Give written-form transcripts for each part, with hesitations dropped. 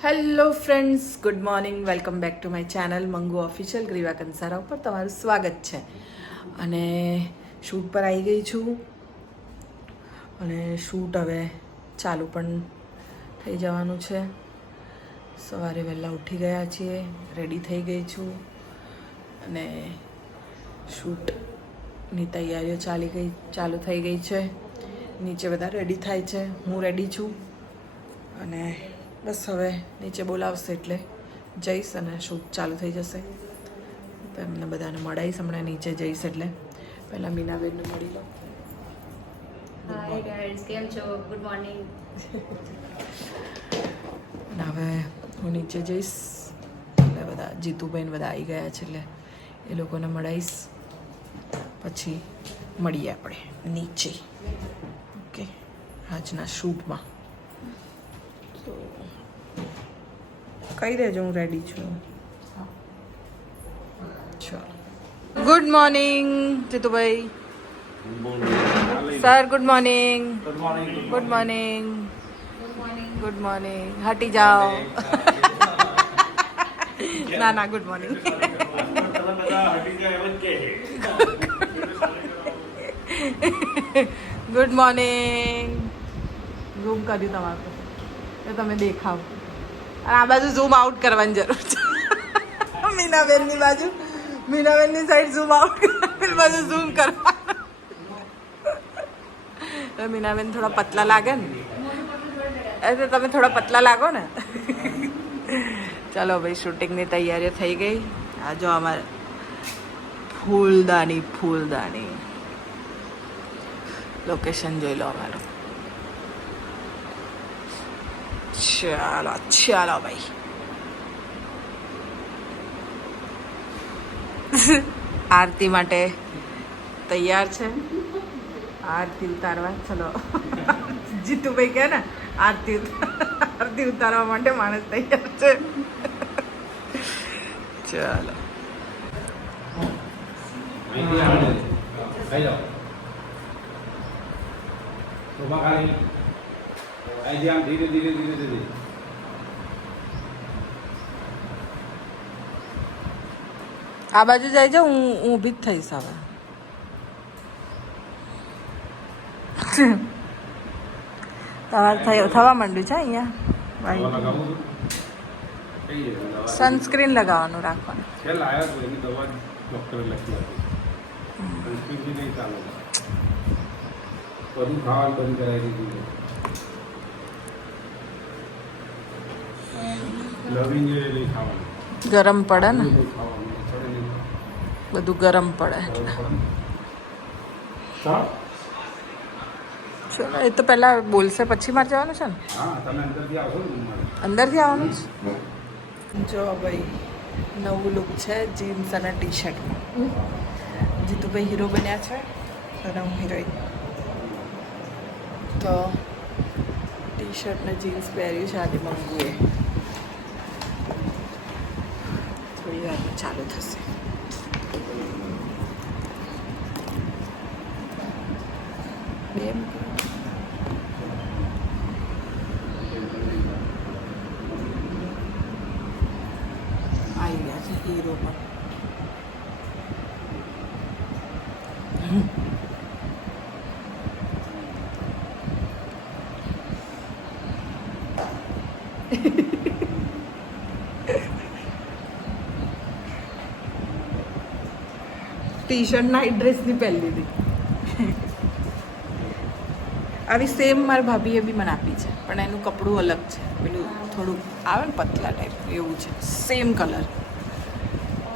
Hello friends, good morning. Welcome back to my channel Mangu official. ગ્રીવા કંસારા ઉપર તમારું સ્વાગત છે. અને શૂટ પર આવી ગઈ છું અને શૂટ હવે ચાલુ પણ થઈ જવાનું છે. સવારે વહેલા ઉઠી ગયા છીએ, રેડી થઈ ગઈ છું અને શૂટની તૈયારીઓ ચાલુ થઈ ગઈ છે. નીચે બધા રેડી થાય છે, હું રેડી છું અને બસ હવે નીચે બોલાવશે એટલે જઈશ અને શૂટ ચાલુ થઈ જશે. તો એમને બધાને મળાવીશ હમણાં નીચે જઈશ એટલે. પહેલાં મીનાબેનને મળી લો. હાય ગાઈઝ, કેમ છો? Good morning. અને હવે હું નીચે જઈશ એટલે બધા જીતુભાઈને બધા આવી ગયા છે એટલે એ લોકોને મળાવીશ, પછી મળીએ આપણે નીચે. ઓકે, આજના શૂટમાં તો કહી દેજો હું રેડી છું. ચાલો. Good morning Jitubhai. Sir good morning. Good morning. Good morning. હટી જાઓ. ના ના, good morning. Good morning. Zoom કર્યું તમારું તો તમે દેખાવ. અને આ બાજુ ઝૂમ આઉટ કરવાની જરૂર છે. મીનાબેનની બાજુ, મીનાબેનની સાઈડ ઝૂમ આઉટ કરવાની, બાજુ ઝૂમ કરવા. મીનાબેન થોડા પતલા લાગે ને, એટલે તમે થોડા પતલા લાગો ને. ચાલો ભાઈ, શૂટિંગની તૈયારીઓ થઈ ગઈ. આ જો અમારે ફૂલદાની લોકેશન જોઈ લો અમારું. ચાલો ચાલો ભાઈ. આરતી માટે તૈયાર છે. આરતી ઉતારવા ચલો. જીતુભાઈ કહે ને આરતી ઉતારવા માટે માણસ તૈયાર છે. ચાલો. ધીરે ધીરે આ બાજુ જાય છે, હું ઊભી જ થઈશ હવે. તમારે થવા માંડ્યું છે અહીંયા. સનસ્ક્રીન લગાવવાનું રાખવાનું. છેલ્લા આવ્યા તો એની દવા ડોક્ટરે લખી હતી. સનસ્ક્રીનથી નહીં ચાલે, બધું ખાવાનું બંધ કરાવી દીધું. લવિંગ નહીં ખાવાનું, ગરમ પડે ને, નહીં ખાવાનું, પડે નહીં. બધું ગરમ પડે એટલે. ચલો, એ તો પહેલા બોલશે પછી મારે જવાનું છે ને. હા, તમે અંદરથી આવશો ને મારે. અંદરથી આવવાનું છે. જો ભાઈ, નવું લુક છે જીન્સ અને ટી શર્ટમાં. જીતુભાઈ હીરો બન્યા છે અને હું હિરોઈન. તો ટી શર્ટ ને જીન્સ પહેર્યું છે આજે મંગુએ. થોડી વારમાં ચાલુ થશે. બેમ આવી ગયા છે હીરો પણ. ટી શર્ટ નાઇટ ડ્રેસની પહેરી લીધી. આવી સેમ મારી ભાભીએ બી મને આપી છે, પણ એનું કપડું અલગ છે. પેલું થોડું આવે ને પતલા ટાઈપ એવું છે. સેમ કલર,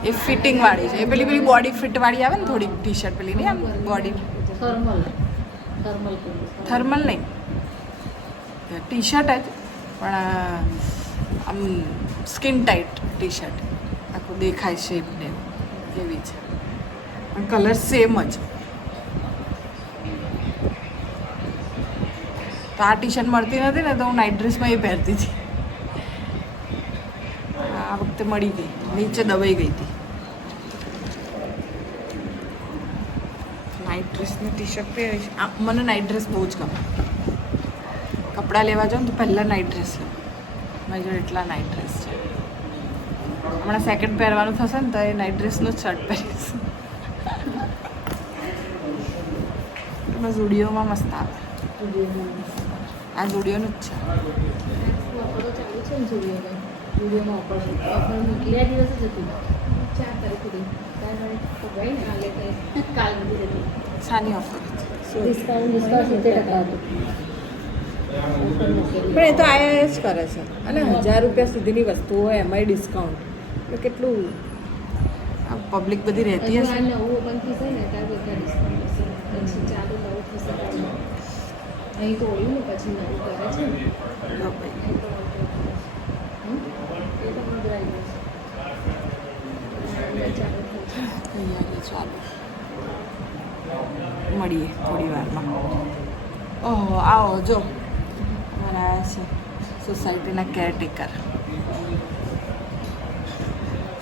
એ ફિટિંગ વાળી છે. એ પેલી બોડી ફિટ વાળી આવે ને થોડીક ટી શર્ટ, પેલી નહીં આમ બોડી થર્મલ નહીં, ટી શર્ટ જ પણ આમ સ્કિન ટાઈટ ટી શર્ટ. આખું દેખાય શેપ ને એવી છે, પણ કલર સેમ જ. તો આ ટી શર્ટ મળતી નથી ને, તો હું નાઇટ ડ્રેસમાં એ પહેરતી હતી. આ વખતે મળી ગઈ, નીચે દબાઈ ગઈ હતી. નાઇટ ડ્રેસની ટી શર્ટ પહેરી છે. મને નાઇટ ડ્રેસ બહુ જ ગમે. કપડાં લેવા જાઉં તો પહેલાં નાઇટ ડ્રેસ લઉં. મારી જોડે એટલા નાઇટ ડ્રેસ છે. હમણાં સેકન્ડ પહેરવાનું થશે ને તો એ નાઇટ ડ્રેસનું જ શર્ટ પહેરીશ. એમાં ઝુડિયોમાં મસ્ત આવે. આ ઝુડિયોનું જ છે. ઓફરો ચાલુ છે ને વિડીયોમાં ઓફર મૂકી દિવસ જ હતી 4 તારીખ સુધી ભાઈ ને કાલે કાલ નથી જતી. સાની ઓફર ડિસ્કાઉન્ટ 70% હતું. પણ એ તો આયા જ કરે છે અને 1000 રૂપિયા સુધીની વસ્તુ હોય એમાંય ડિસ્કાઉન્ટ એટલે કેટલું પબ્લિક બધી રહેતી હજુ હશે. આ નવું ઓપન થશે ને ત્યારે બધા ડિસ્કાઉન્ટ હશે. પછી ચાલુ નવું થશે ત્યારે અહીં તો ઓળ્યું ને પછી નવું કરે છે ને એ તો મગરાઈ જશે. ચાલુ થશે. અહીંયા ચાલો મળીએ થોડી વારમાં. ઓહો આવો જો મારા છે સોસાયટીના કેરટેકર.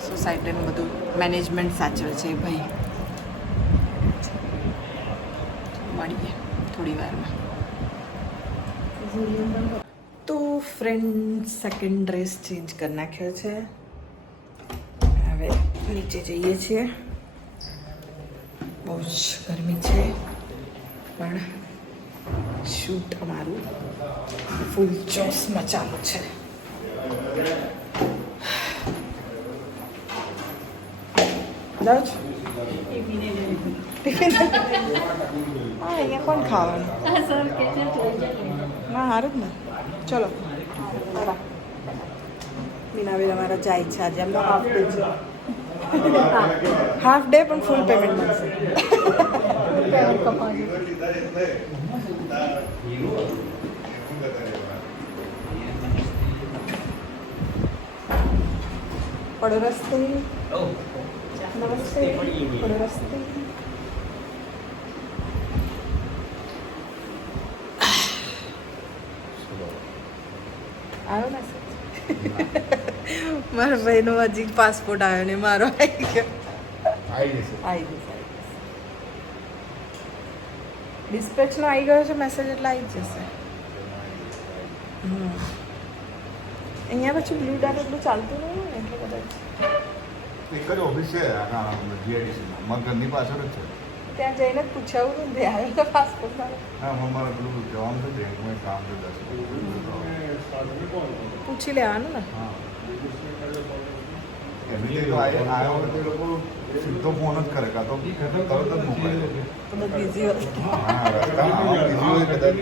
સોસાયટીનું બધું મેનેજમેન્ટ સાચવે છે એ ભાઈ. મળીએ થોડી વારમાં. તો ફ્રેન્ડ સેકન્ડ ડ્રેસ ચેન્જ કરી નાખ્યો છે. હવે નીચે જઈએ છીએ. બહુ જ ગરમી છે પણ શૂટ અમારું ફૂલ જોશમાં ચાલુ છે. જાઉં છું ટિફિન. હા અહીંયા કોણ ખાવાનું? હા સર કે છે જોઈ જાય. ના સારું જ ને. ચલો બરાબર. મીનાબેન અમારા જાય છે આજે. એમનો હાફ ડે છે. હાફ ડે પણ ફૂલ પેમેન્ટ મળશે. પડો રસ્તે. નમસ્તે. પડો રસ્તે. આવ્યો ને મારા ભાઈનો હજી પાસપોર્ટ આવ્યો ને મારો આવી ગયો. આવી જશે. ડિસ્પેચનો આવી ગયો છે મેસેજ એટલે આવી જ જશે. અહીંયા પછી બ્લુ ડાર્ટ એટલું ચાલતું નહીં ને એટલે કદાચ એક જ ઓફિસ છે જીઆઈડીસીમાં મારા ઘરની પાછળ જ છે. ત્યાં જઈને જ પૂછાવું ને આવ્યો તો પાસપોર્ટ મારો. હા મારે પેલું જવાનું છે બેંકમાં કામ છે 10 પૂછી લેવાનું ને. હા એમની તો આવ્યો હોય તો એ લોકો સીધો ફોન જ કરે કાં તો તરત જ મોકલાય. તો બધું બીજી વસ્તુ. હા રસ્તામાં બીજી હોય કદાચ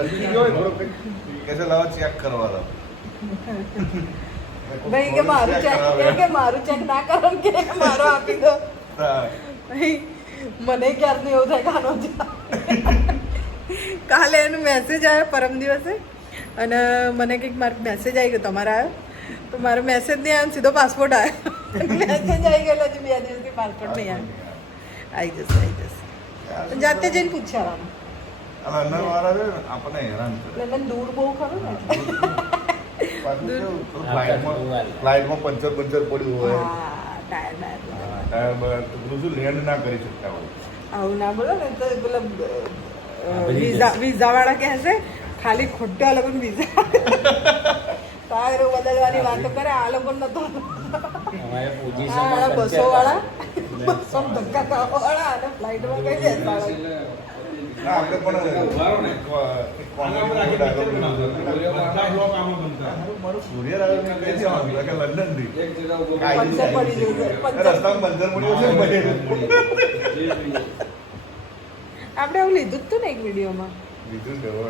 અટકી ગયો હોય થોડો કે છે લાવા ચેક કરવા દો. ભાઈ કે મારું ચેક કે મારું ચેક ના કરો કે મારો આપી દો. ભાઈ મને ક્યારનું એવું થાય કાનો છે. કાલે એનો મેસેજ આવ્યો પરમ દિવસે અને મને કંઈક મારો મેસેજ આવી ગયો તમારા આવ્યો તો મારો મેસેજ નહીં આવ્યો સીધો પાસપોર્ટ આવ્યો. મેસેજ આવી ગયેલો હજી 2 દિવસથી પાસપોર્ટ નહીં આવ્યો. આવી જશે. જાતે જઈને પૂછવાનું. લંડન વાળા છે ને આપણને હેરાન કરે. લંડન દૂર બહુ ખરું ને ફ્લાઇટમાં પંચર પડ્યું હોય. હા ટાયર પેલું શું લેન્ડ ના કરી શકતા હોય. આવું ના બોલો ને તો પેલા વિઝા વાળા કહેશે ખાલી ખોટા લોકો વિઝા ટાયરો બદલવાની વાતો કરે. આ લોકો નતો. બસો વાળા બસો ધક્કા ખાવા વાળા અને ફ્લાઇટમાં કઈ બેસતા હોય. ના આપણે પણ સૂર્યરાજ કઈ જવાનું કે લંડન થી પંચર પડી જશે. રસ્તામાં પંચર પડ્યું છે. આપણે એવું લીધું જ હતું ને એક વિડીયોમાં. બીજું દેવો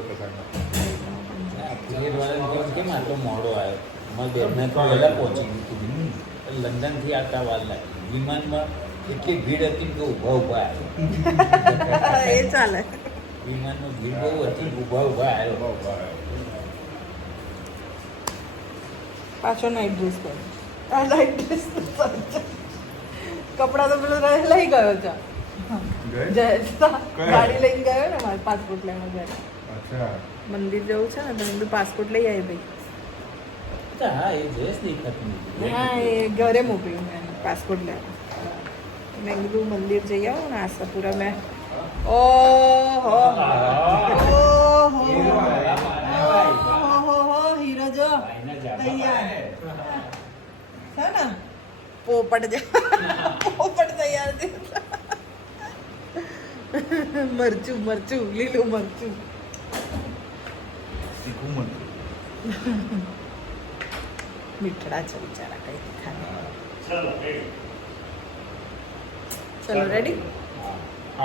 કેમ આટલો મોડો આવ્યો? અમારા બેનને તો વહેલા પહોંચી ગયું. લંડનથી આવતા વાર લાગી. વિમાનમાં એટલી ભીડ હતી કે ઊભા આવ્યો. એ ચાલે. વિમાનમાં ભીડ બહુ હતી, ઊભા આવ્યો. પાછો નાઇટ ડ્રેસ પહેર. આ નાઇટ ડ્રેસ કપડા તો પેલો લઈ ગયો છે. ગાડી લઈને ગયો ને મારે પાસપોર્ટ લેવા જાય. અચ્છા મંદિર જવું છે ને તો એમનું પાસપોર્ટ લઈ આવી ભાઈ. હા એ ડ્રેસ દેખાતી નથી. હા એ ઘરે મોકલ્યું મેં પાસપોર્ટ લેવા. મેં કીધું મંદિર જઈ આવો ને આશાપુરા મેં. ઓહો હીરો જો ભાઈના જામા તૈયાર પાડે. છે ને પોપટ પોપટ તૈયાર છે મરચું મરચું લીલું મરચું તીખું મરચું. મીઠડા છે બિચારા કઈ ખાને ચલો રેડી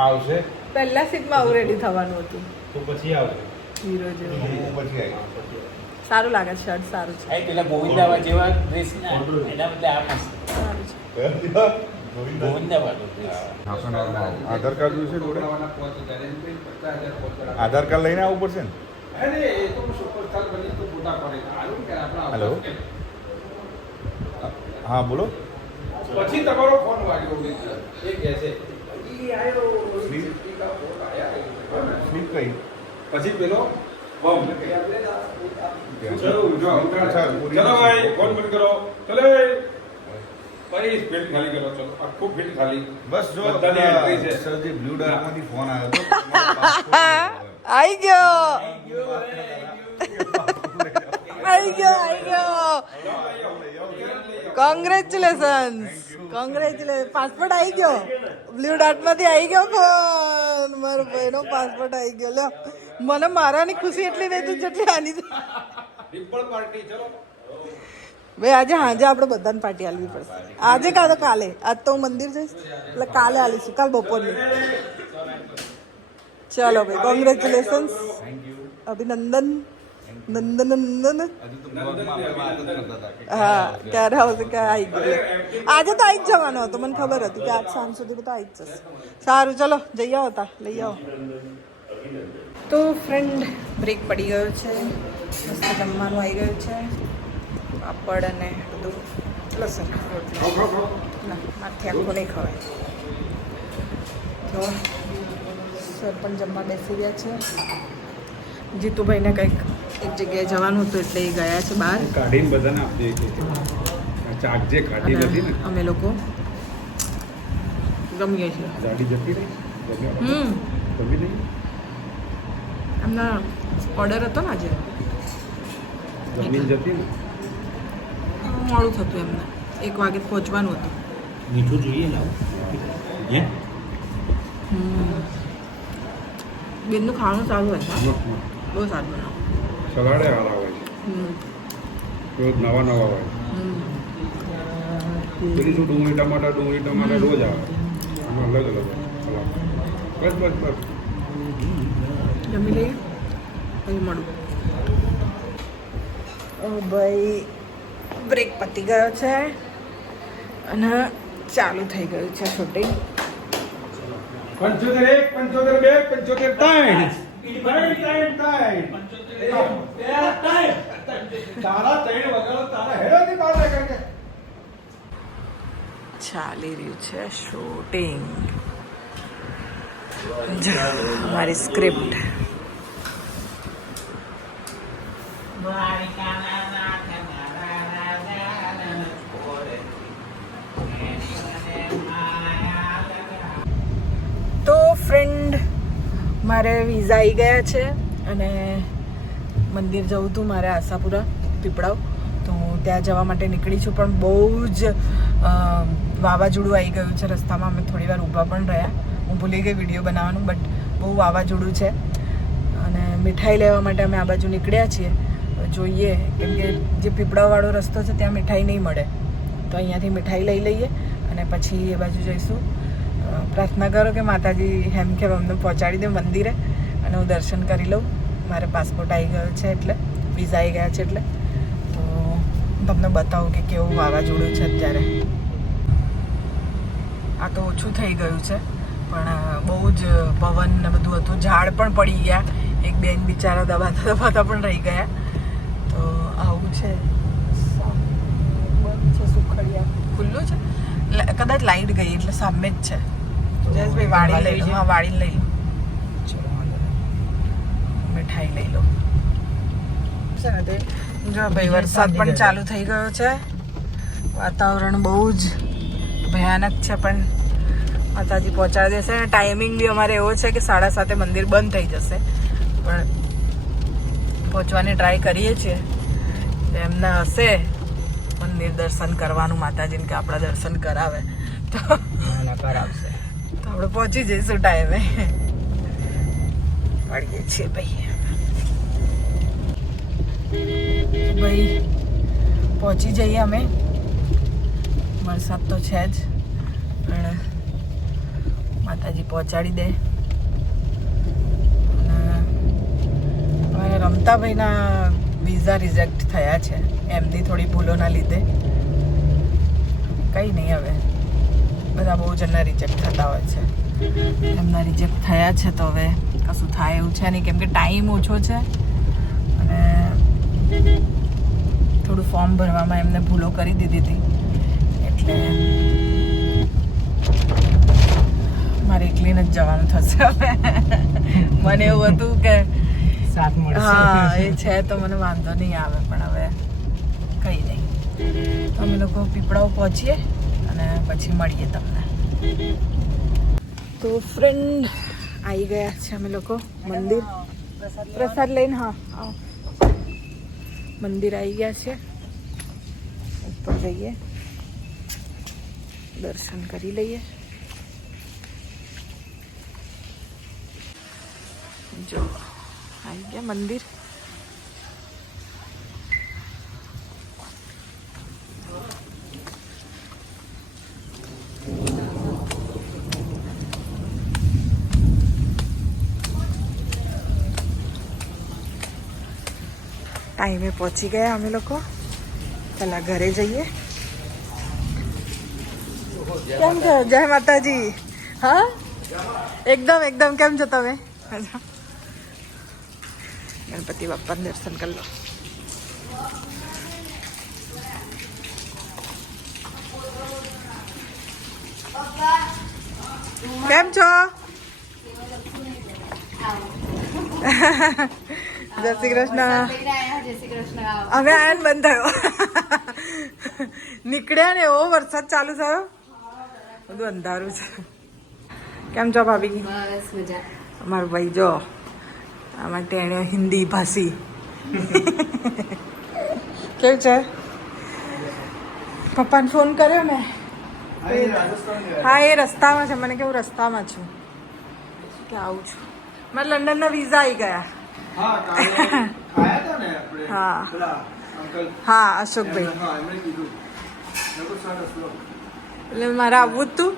આવશે પહેલા સીટમાં આવું રેડી થવાનું હતું તો પછી આવશે. હીરો જેવું હું પછી આવી. સારું લાગે છે શર્ટ સારું છે આ પેલા ગોવિંદાવા જેવા ડ્રેસ ના એના બદલે આ મસ્ત સારું છે ગોવિંદાવાળો ડ્રેસ. આધાર કાર્ડ જોઈશે જોડે? આધાર કાર્ડ લઈને આવવું પડશે ને? હેલો હા બોલો. પછી તમારો ફોન વાગ્યો એ કહે છે સ્લીપ કઈ? પછી પેલો બોમ્બ ચલો ભાઈ ફોન બંધ કરો ચલો ભાઈ ફિલ્ડ ખાલી કરો ચલો આખું ફિલ્ડ ખાલી બસ જો બધાની entry છે. સરજી બ્લુ ડાર્કમાંથી ફોન આવ્યો હતો. આઈ ગયો આઈ ગયો કોંગ્રેચ્યુલેશન પાસપોર્ટ આવી ગયો બ્લુ ડાર્ટ માંથી આવી ગયો ફોન મારો ભાઈનો પાસપોર્ટ આવી ગયો લ્યો મને મારાની ખુશી એટલી નહીં હતી જેટલી આની છે. ડિમ્પલ પાર્ટી ચલો ભાઈ આજે હાજે આપણે બધાને પાર્ટી આલવી પડશે આજે કાં તો કાલે આજ તો હું મંદિર જઈશ એટલે કાલે આલીશું કાલ બપોરની ચલો ભાઈ કોંગ્રેચ્યુલેશન્સ અભિનંદન નંદન હજુ તો બ્લોગમાં આપણે વાત જ કરતા હતા કે હા ક્યારે આવશે ક્યારે આવી ગયો આજે તો આવી જ જવાનો હતો મને ખબર હતી કે આજ સાંજ સુધી તો આવી જ જશે સારું ચલો જઈ આવો તા લઈ આવો તો ફ્રેન્ડ બ્રેક પડી ગયો છે મસ્ત જમવાનું આવી ગયું છે પાપડ અને બધું લસણ રોટલી ના માથે આખું નહીં ખવાય તો સર પણ જમવા બેસી ગયા છે જીતુભાઈને કંઈક એક જગ્યાએ જવાનું હતું એટલે એ ગયા છે બહાર કાઢીને બધાને આપી દે ચાક જે કાઢી અને હતી ને અમે લોકો ગમીએ છીએ ગાડી જતી રહી ગમી નહીં એમના ઓર્ડર હતો ને આજે જમીન જતી ને મોડું થતું એમને 1 વાગે પહોંચવાનું હતું મીઠું જોઈએ લાવો હે બેનનું ખાવાનું સારું હોય છે બહુ સારું બનાવો સલાડે હારા હોય છે રોજ નવા નવા હોય પેલી શું ડુંગળી ટમાટર રોજ આવે આમાં અલગ અલગ હોય બસ બસ બસ જમી લઈએ પછી મળું ઓ ભાઈ બ્રેક પતી ગયો છે અને ચાલુ થઈ ગયું છે શૂટિંગ 75 1 75 2 75 ચાલી રહ્યું છે શૂટિંગ મારી સ્ક્રિપ્ટ તો ફ્રેન્ડ મારે વિઝા આવી ગયા છે અને મંદિર જવું હતું મારે આશાપુરા પીપળાવ તો ત્યાં જવા માટે નીકળી છું પણ બહુ જ વાવાઝોડું આવી ગયું છે રસ્તામાં અમે થોડી વાર ઊભા પણ રહ્યા હું ભૂલી ગઈ વિડીયો બનાવવાનું બટ બહુ વાવાઝોડું છે અને મીઠાઈ લેવા માટે અમે આ બાજુ નીકળ્યા છીએ જોઈએ કેમ કે જે પીપળાવાળો રસ્તો છે ત્યાં મીઠાઈ નહીં મળે તો અહીંયાથી મીઠાઈ લઈ લઈએ અને પછી એ બાજુ જઈશું પ્રાર્થના કરો કે માતાજી હેમ ખેમ અમને પહોંચાડી દે મંદિરે અને હું દર્શન કરી લઉં મારે પાસપોર્ટ આવી ગયો છે એટલે વિઝા આવી ગયા છે એટલે તો તમને બતાવું કે કેવું વાવાઝોડું છે અત્યારે આ તો ઓછું થઈ ગયું છે પણ બહુ જ પવન ને બધું હતું ઝાડ પણ પડી ગયા એક બેન બિચારા દબાતા દબાતા પણ રહી ગયા તો આવું છે બંધ છે સુખડિયા ખુલ્લું છે કદાચ લાઈટ ગઈ એટલે સામે જ છે જયેશભાઈ વાળી લઈ લો હા વાળી લઈ લો ચલો મીઠાઈ લઈ લો છે ને તે જો ભાઈ વરસાદ પણ ચાલુ થઈ ગયો છે વાતાવરણ બહુ જ ભયાનક છે પણ માતાજી પહોંચાડી દેશે અને ટાઈમિંગ બી અમારે એવો છે કે 7:30 મંદિર બંધ થઈ જશે પણ પહોંચવાની ટ્રાય કરીએ છીએ તો એમને હશે મંદિર દર્શન કરવાનું માતાજીને કે આપણા દર્શન કરાવે તો કરાવશે. તો આપણે પહોંચી જઈશું ટાઈમે. મળીએ છીએ ભાઈ. ભાઈ પહોંચી જઈએ અમે. વરસાદ તો છે જ પણ માતાજી પહોંચાડી દે. અને રમતાભાઈના વિઝા રિજેક્ટ થયા છે એમની થોડી ભૂલોના લીધે. કંઈ નહીં, હવે બધા બહુ જણના રિજેક્ટ થતા હોય છે. એમના રિજેક્ટ થયા છે તો હવે કશું થાય એવું છે નહીં, કેમ કે ટાઈમ ઓછો છે અને થોડું ફોર્મ ભરવામાં એમને ભૂલો કરી દીધી હતી એટલે મારે એકલીને જ જવાનું થશે હવે. મને એવું હતું કે હા એ છે તો મને વાંધો નહીં આવે, પણ હવે કંઈ નહીં. તો અમે લોકો પીપળાઓ પહોંચીએ અને પછી મળીએ તમને. તો ફ્રેન્ડ આવી ગયા છે અમે લોકો મંદિર. પ્રસાદ લઈને હા આવો. મંદિર આવી ગયા છે. ઉપર જઈએ, દર્શન કરી લઈએ. જો આવી ગયા મંદિર. ટાઈમે પહોંચી ગયા અમે લોકો. પહેલા ઘરે જઈએ. કેમ છો? જય માતાજી. હા એકદમ એકદમ. કેમ છો તમે? ગણપતિ બાપાને દર્શન કરી લો. કેમ છો? જય શ્રી કૃષ્ણ. અમે આયન બંધ થયો. નીકળ્યા ને એવો વરસાદ ચાલુ થયો, બધું અંધારું છે. કેમ છો ભાભી? બસ મજા. અમારું ભાઈ જો આમાં તેણે હિન્દી ભાષી. કેવું છે? પપ્પાને ફોન કર્યો મેં. હા એ રસ્તામાં છે. મને કેવું રસ્તામાં છું કે આવું છું. મારે લંડનના વિઝા આવી ગયા. હા હા અશોકભાઈ. એટલે મારે આવવું જ તું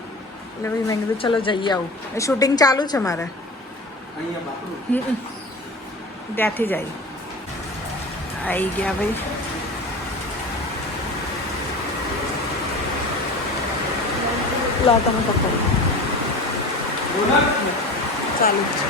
એટલે ભાઈ મેં કીધું ચલો જઈ આવું. એ શૂટિંગ ચાલુ છે મારે. ત્યાંથી જ આવી ગયા ભાઈ. લો તમે પકડ. ચાલુ જ છે.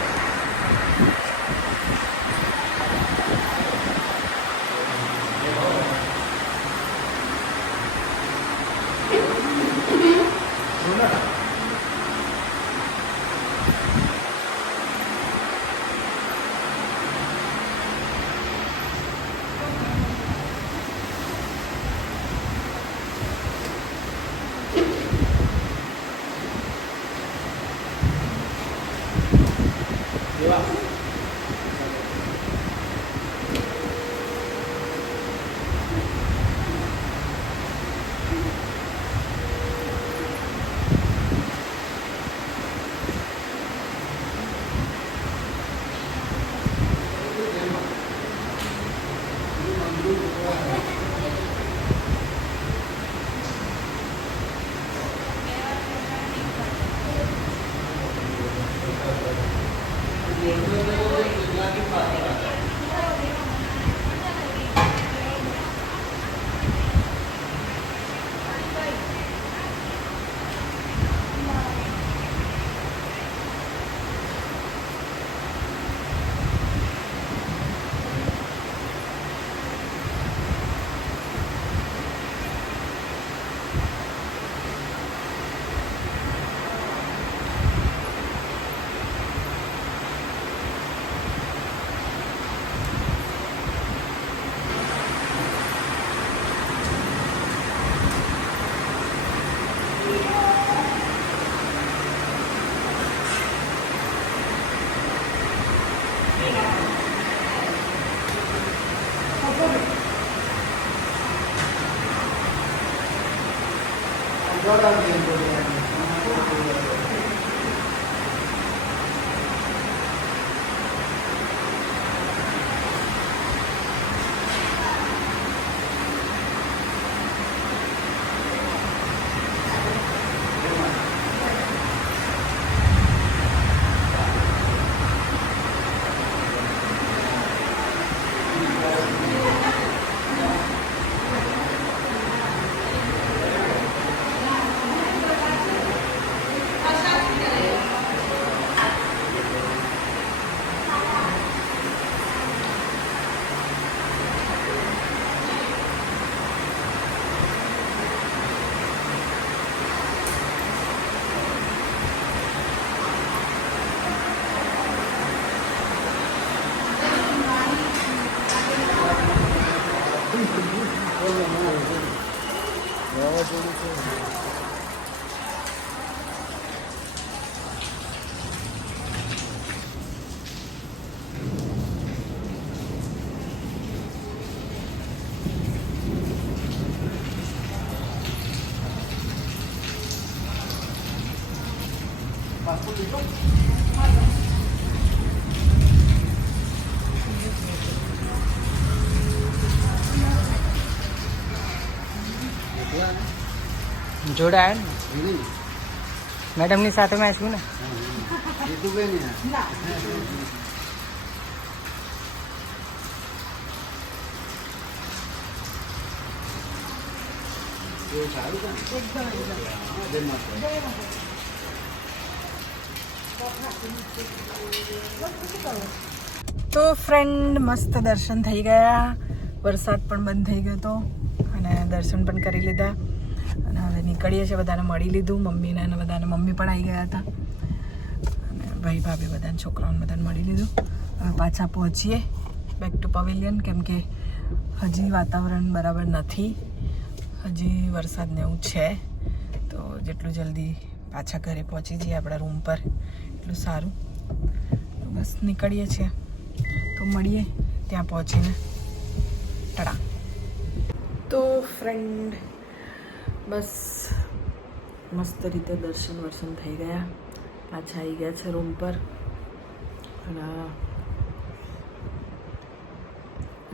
જોડાયા ને મેડમની સાથે મેં છું ને તો ફ્રેન્ડ મસ્ત દર્શન થઈ ગયા, વરસાદ પણ બંધ થઈ ગયો હતો અને દર્શન પણ કરી લીધા અને હવે નીકળીએ છીએ. બધાને મળી લીધું, મમ્મીને અને બધાને, મમ્મી પણ આવી ગયા હતા અને ભાઈ ભાભી બધાને, છોકરાઓને બધાને મળી લીધું. હવે પાછા પહોંચીએ બેક ટુ પવેલિયન, કેમ કે હજી વાતાવરણ બરાબર નથી, હજી વરસાદને એવું છે. તો જેટલું જલ્દી પાછા ઘરે પહોંચી જઈએ આપણા રૂમ પર એટલું સારું. તો બસ નીકળીએ છીએ, તો મળીએ ત્યાં પહોંચીને. ટાટા. તો ફ્રેન્ડ બસ મસ્ત રીતે દર્શન વર્શન થઈ ગયા, પાછા આવી ગયા છે રૂમ પર અને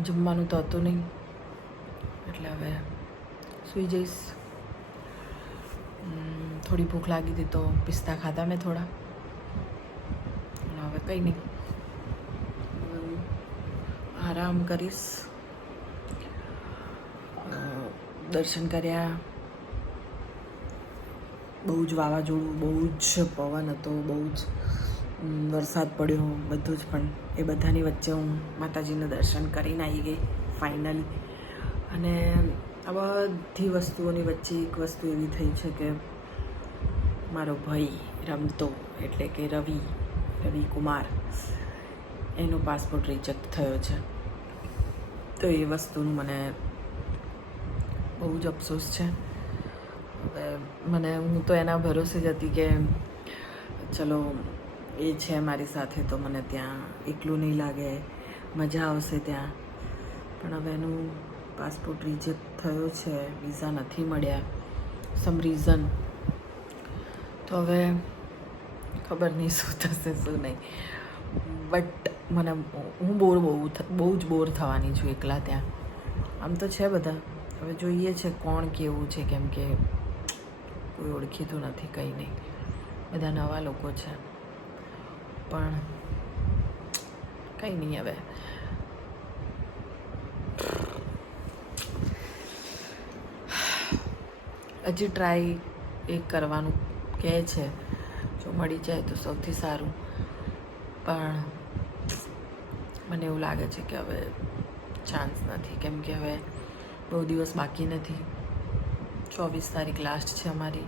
જમવાનું તો હતું નહીં એટલે હવે સૂઈ જઈશ. થોડી ભૂખ લાગી હતી તો પિસ્તા ખાધા મેં થોડા, હવે કંઈ નહીં, આરામ કરીશ. દર્શન કર્યા, બહુ જ વાવાઝોડું, બહુ જ પવન હતો, બહુ જ વરસાદ પડ્યો, બધું જ, પણ એ બધાની વચ્ચે હું માતાજીના દર્શન કરીને આવી ગઈ ફાઇનલી. અને આ બધી વસ્તુઓની વચ્ચે એક વસ્તુ એવી થઈ છે કે મારો ભાઈ રમતો, એટલે કે રવિ કુમાર, એનો પાસપોર્ટ રિજેક્ટ થયો છે. તો એ વસ્તુનું મને બહુ જ અફસોસ છે. હવે હું તો એના ભરોસે જ હતી કે ચલો એ છે મારી સાથે તો મને ત્યાં એકલું નહીં લાગે, મજા આવશે ત્યાં. પણ હવે એનું પાસપોર્ટ રિજેક્ટ થયો છે, વિઝા નથી મળ્યા સમ રીઝન. તો હવે ખબર નહીં શું થશે શું નહીં, બટ હું બહુ જ બોર થવાની છું એકલા ત્યાં. આમ તો છે બધા, હવે જોઈએ છે કોણ કેવું છે, કેમ કે કોઈ ઓળખીતું નથી, કંઈ નહીં, બધા નવા લોકો છે. પણ કંઈ નહીં, હવે હજી ટ્રાય એ કરવાનું કહે છે, જો મળી જાય તો સૌથી સારું. પણ મને એવું લાગે છે કે હવે ચાન્સ નથી, કેમ કે હવે બહુ દિવસ બાકી નથી. 24 તારીખ લાસ્ટ છે અમારી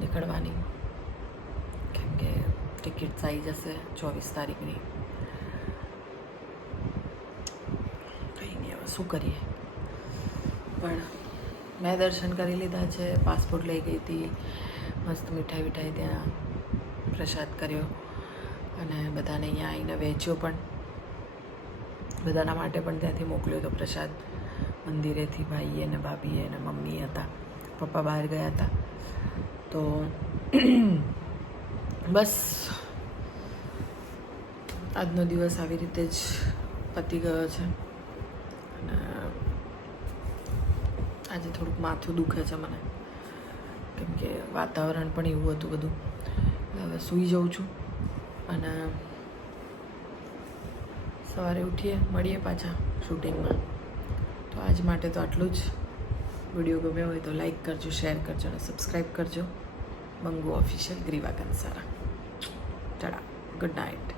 નીકળવાની, કેમ કે ટિકિટ્સ આવી જશે 24 તારીખની. કંઈ નહીં, હવે શું કરીએ. પણ મેં દર્શન કરી લીધા છે, પાસપોર્ટ લઈ ગઈ હતી, મસ્ત મીઠાઈ ત્યાં પ્રસાદ કર્યો અને બધાને અહીંયા આવીને વહેંચ્યો પણ, બધાના માટે પણ ત્યાંથી મોકલ્યો હતો પ્રસાદ મંદિરેથી. ભાઈએ ને ભાભીએ ને મમ્મી હતા પપ્પા બહાર ગયા હતા. તો બસ આજનો દિવસ આવી રીતે જ પતી ગયો છે. અને આજે થોડુંક માથું દુખે છે મને, કેમ કે વાતાવરણ પણ એવું હતું બધું. હવે સૂઈ જાઉં છું અને સવારે ઉઠીએ, મળીએ પાછા શૂટિંગમાં. તો આજ માટે તો આટલું જ. વિડીયો ગમ્યો હોય તો લાઈક કરજો, શેર કરજો અને સબસ્ક્રાઈબ કરજો. મંગુ ઓફિશિયલ ગ્રીવા કંસારા. ચડા, ગુડ નાઇટ.